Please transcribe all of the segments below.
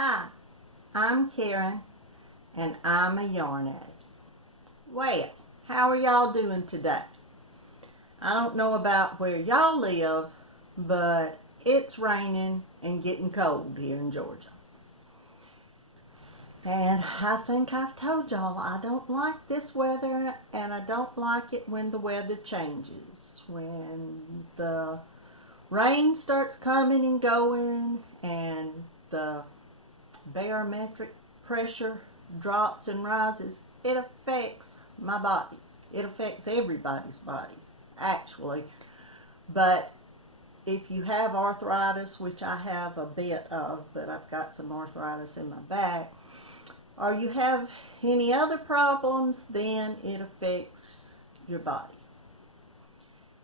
Hi, I'm Karen, and I'm a yarn addict. Well, how are y'all doing today? I don't know about where y'all live, but it's raining and getting cold here in Georgia. And I think I've told y'all I don't like this weather, and I don't like it when the weather changes. When the rain starts coming and going, and the barometric pressure drops and rises, it affects my body. It affects everybody's body, actually. But if you have arthritis, which I have a bit of, but I've got some arthritis in my back, or you have any other problems, then it affects your body.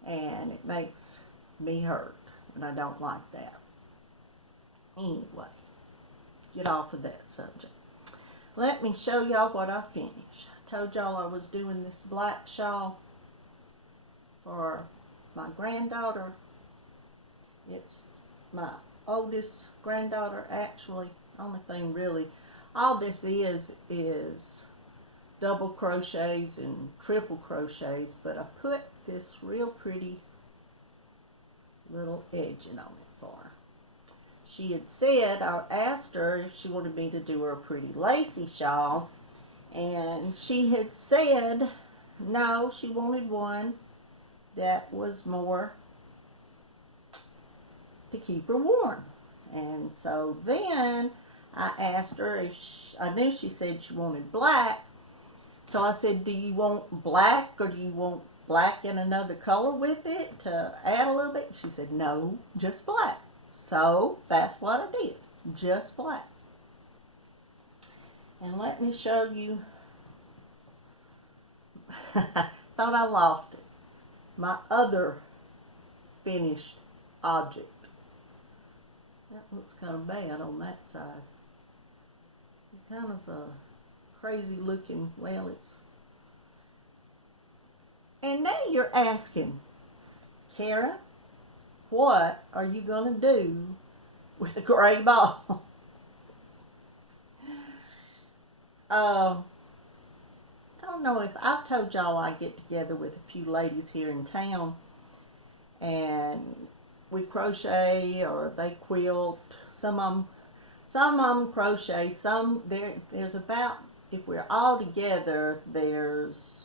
And it makes me hurt, and I don't like that. Anyway, get off of that subject. Let me show y'all what I finished. I told y'all I was doing this black shawl for my granddaughter. It's my oldest granddaughter, actually. Only thing really, all this is double crochets and triple crochets, but I put this real pretty little edging on it for her. She had said, I asked her if she wanted me to do her a pretty lacy shawl, and she had said no, she wanted one that was more to keep her warm. And so then I asked her if I knew she said she wanted black, so I said, do you want black, or do you want black in another color with it to add a little bit? She said no, just black. So that's what I did, just black. And let me show you, thought I lost it, my other finished object. That looks kind of bad on that side. It's kind of a crazy looking, well, it's, and now you're asking, Karen, what are you going to do with a gray ball? I don't know if I've told y'all I get together with a few ladies here in town, and we crochet or they quilt. Some of them crochet. Some there's about, if we're all together, there's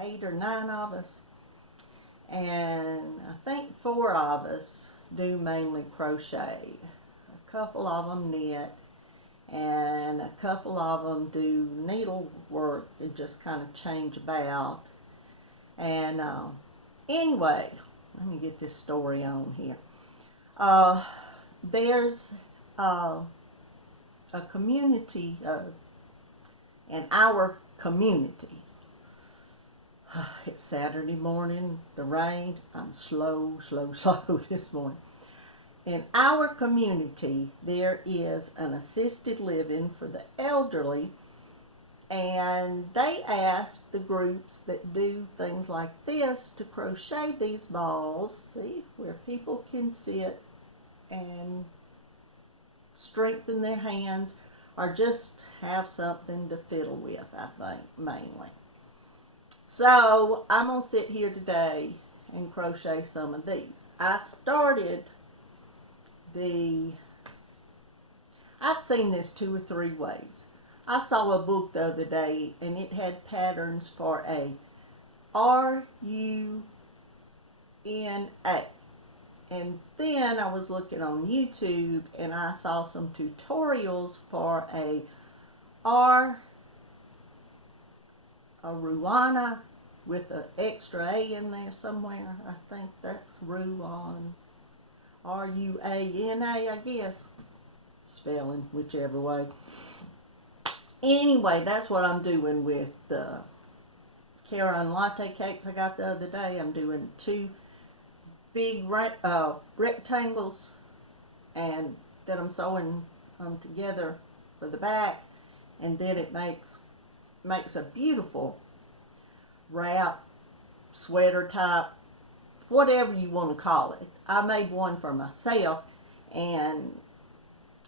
8 or 9 of us. And I think 4 of us do mainly crochet. A couple of them knit, and a couple of them do needlework and just kind of change about. And anyway, let me get this story on here. There's a community in our community. It's Saturday morning, the rain. I'm slow this morning. In our community, there is an assisted living for the elderly, and they ask the groups that do things like this to crochet these balls, see, where people can sit and strengthen their hands, or just have something to fiddle with, I think, mainly. So I'm going to sit here today and crochet some of these. I've seen this 2 or 3 ways. I saw a book the other day, and it had patterns for a R-U-N-A. And then I was looking on YouTube, and I saw some tutorials for a Ruana with an extra A in there somewhere. I think that's Ruan. R-U-A-N-A, I guess. Spelling, whichever way. Anyway, that's what I'm doing with the Caron latte cakes I got the other day. I'm doing 2 big rectangles, and that I'm sewing them together for the back, and then it makes a beautiful wrap, sweater type, whatever you want to call it. I made one for myself, and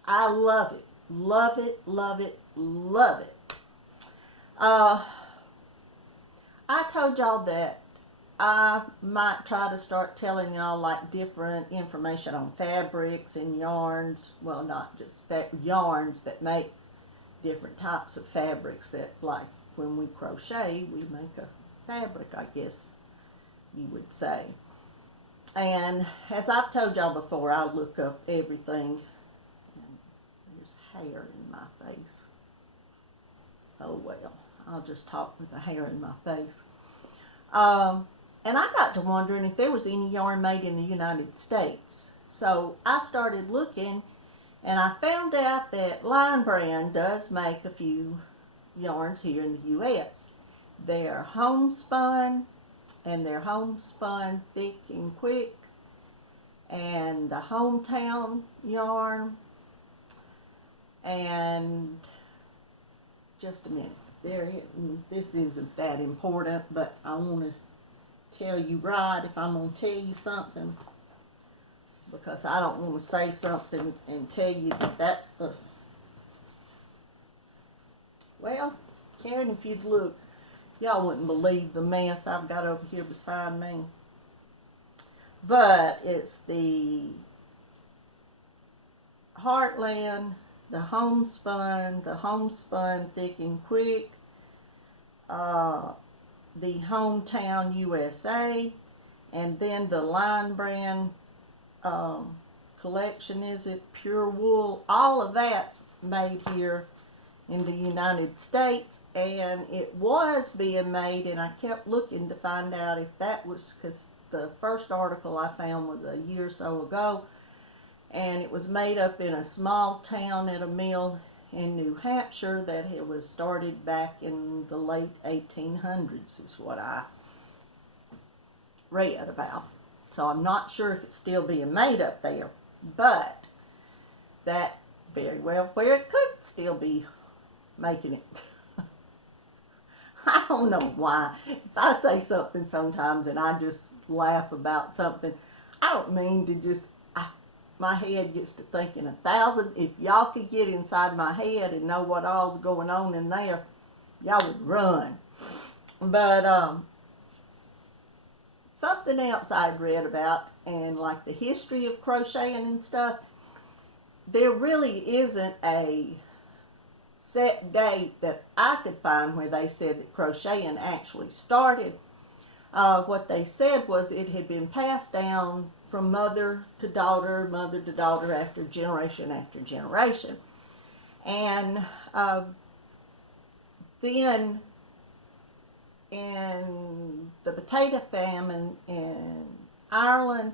I love it. Love it, love it, love it. I told y'all that I might try to start telling y'all like different information on fabrics and yarns. Well, not just yarns that make different types of fabrics that, like, when we crochet, we make a fabric, I guess you would say. And as I've told y'all before, I look up everything. There's hair in my face. Oh well, I'll just talk with the hair in my face. And I got to wondering if there was any yarn made in the United States. So I started looking, and I found out that Line Brand does make a few yarns here in the U.S. They're homespun, and they're homespun thick and quick, and the hometown yarn, and just a minute. This isn't that important, but I want to tell you right if I'm going to tell you something, because I don't want to say something and tell you that that's the... Well, Karen, if you'd look, y'all wouldn't believe the mess I've got over here beside me. But it's the Heartland, the homespun thick and quick, the hometown USA, and then the Line Brand collection, is it pure wool? All of that's made here in the United States, and it was being made, and I kept looking to find out if that was, because the first article I found was a year or so ago, and it was made up in a small town at a mill in New Hampshire that it was started back in the late 1800s, is what I read about. So I'm not sure if it's still being made up there, but that very well where it could still be making it. I don't know why. If I say something sometimes and I just laugh about something, I don't mean to just... my head gets to thinking 1,000. If y'all could get inside my head and know what all's going on in there, y'all would run. But something else I'd read about, and like the history of crocheting and stuff, there really isn't a set date that I could find where they said that crocheting actually started. What they said was it had been passed down from mother to daughter after generation. And then in the potato famine in Ireland,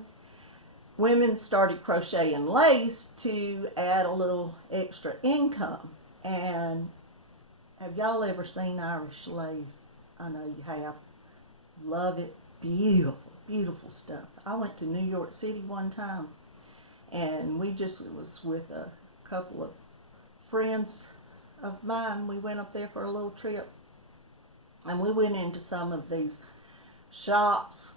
women started crocheting lace to add a little extra income. And have y'all ever seen Irish lace? I know you have. Love it. Beautiful, beautiful stuff. I went to New York City one time, and it was with a couple of friends of mine. We went up there for a little trip, and we went into some of these shops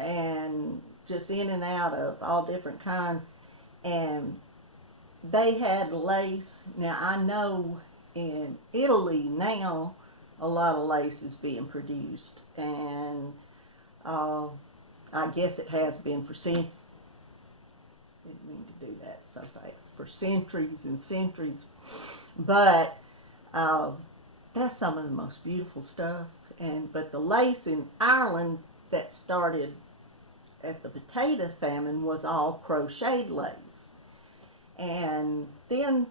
and just in and out of all different kinds, and they had lace. Now I know in Italy now a lot of lace is being produced, and I guess it has been for centuries. Didn't mean to do that so fast. For centuries and centuries. But that's some of the most beautiful stuff. But the lace in Ireland that started at the potato famine was all crocheted lace. And then,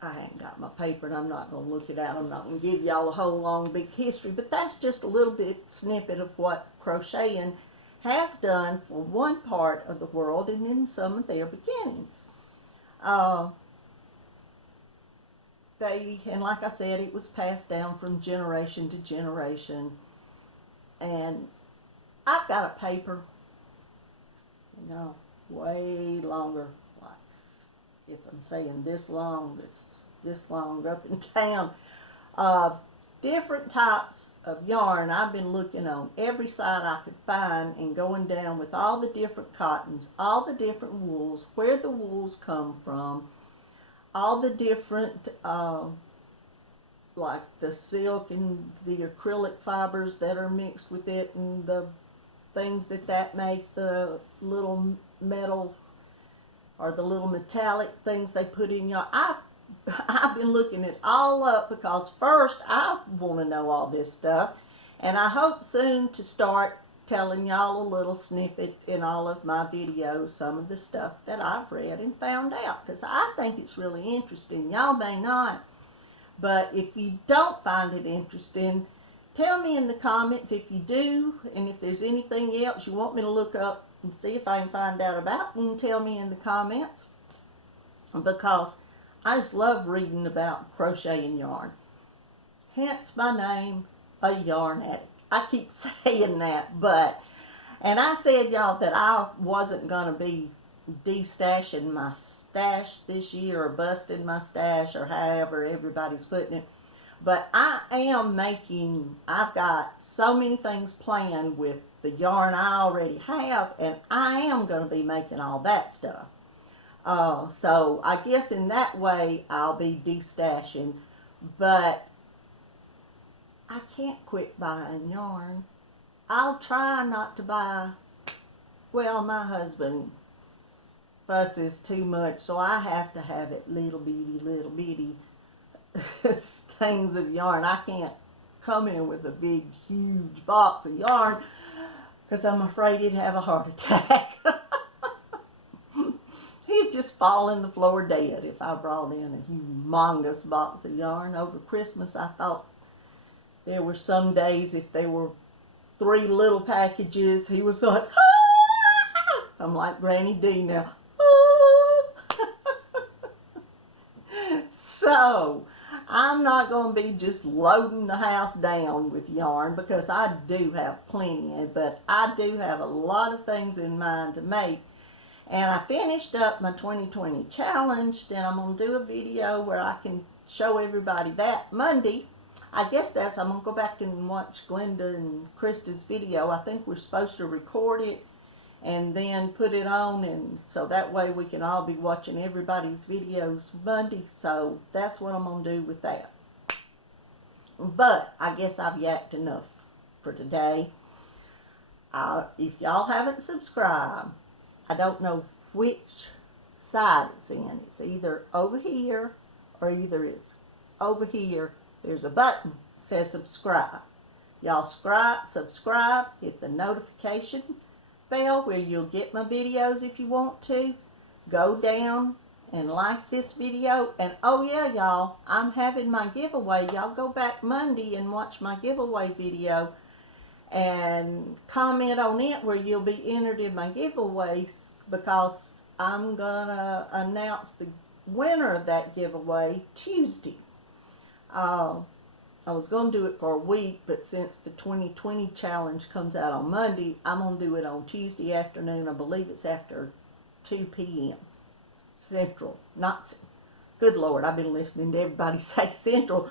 I ain't got my paper and I'm not going to look it out. I'm not going to give y'all a whole long big history, but that's just a little bit snippet of what crocheting has done for one part of the world and in some of their beginnings. And like I said, it was passed down from generation to generation. And I've got a paper, way longer, like if I'm saying this long, this long up in town, different types of yarn. I've been looking on every site I could find and going down with all the different cottons, all the different wools, where the wools come from, all the different like the silk and the acrylic fibers that are mixed with it, and the things that make the little metal or the little metallic things they put in yarn. I've been looking it all up because first I want to know all this stuff, and I hope soon to start telling y'all a little snippet in all of my videos, some of the stuff that I've read and found out, because I think it's really interesting. Y'all may not, but if you don't find it interesting, tell me in the comments if you do, and if there's anything else you want me to look up and see if I can find out about, and tell me in the comments, because I just love reading about crocheting yarn. Hence my name, A Yarn Addict. I keep saying that, and I said, y'all, that I wasn't going to be de-stashing my stash this year, or busting my stash, or however everybody's putting it. But I am I've got so many things planned with the yarn I already have, and I am going to be making all that stuff. So I guess in that way I'll be de-stashing, but I can't quit buying yarn. I'll try not to buy, well, my husband fusses too much, so I have to have it little bitty things of yarn. I can't come in with a big, huge box of yarn because I'm afraid he'd have a heart attack. He'd just fall in the floor dead if I brought in a humongous box of yarn. Over Christmas, I thought there were some days if there were 3 little packages, he was like, ah! I'm like Granny D now. So I'm not going to be just loading the house down with yarn, because I do have plenty, but I do have a lot of things in mind to make. And I finished up my 2020 challenge, and I'm going to do a video where I can show everybody that Monday. I guess I'm going to go back and watch Glenda and Krista's video. I think we're supposed to record it and then put it on, and so that way we can all be watching everybody's videos Monday. So that's what I'm going to do with that. But I guess I've yacked enough for today. If y'all haven't subscribed, I don't know which side it's in. It's either over here or either it's over here. There's a button that says subscribe. Y'all subscribe, hit the notification bell where you'll get my videos if you want to. Go down and like this video. And oh yeah, y'all, I'm having my giveaway. Y'all go back Monday and watch my giveaway video and comment on it where you'll be entered in my giveaways, because I'm gonna announce the winner of that giveaway Tuesday. I was going to do it for a week, but since the 2020 challenge comes out on Monday, I'm going to do it on Tuesday afternoon. I believe it's after 2 p.m. Central. Not, good Lord, I've been listening to everybody say Central.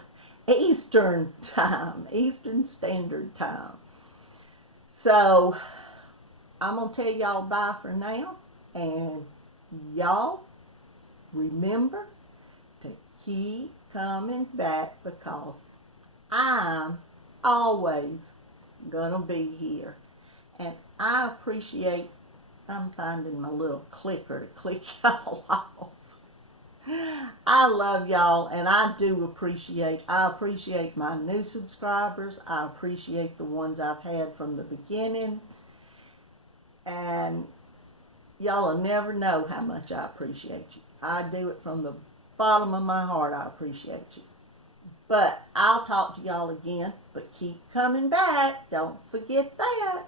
Eastern time. Eastern Standard Time. So, I'm going to tell y'all bye for now. And y'all, remember to keep coming back, because I'm always gonna be here. And I appreciate, I'm finding my little clicker to click y'all off. I love y'all, and I appreciate my new subscribers. I appreciate the ones I've had from the beginning. And y'all will never know how much I appreciate you. I do it from the bottom of my heart. I appreciate you. But I'll talk to y'all again. But keep coming back. Don't forget that.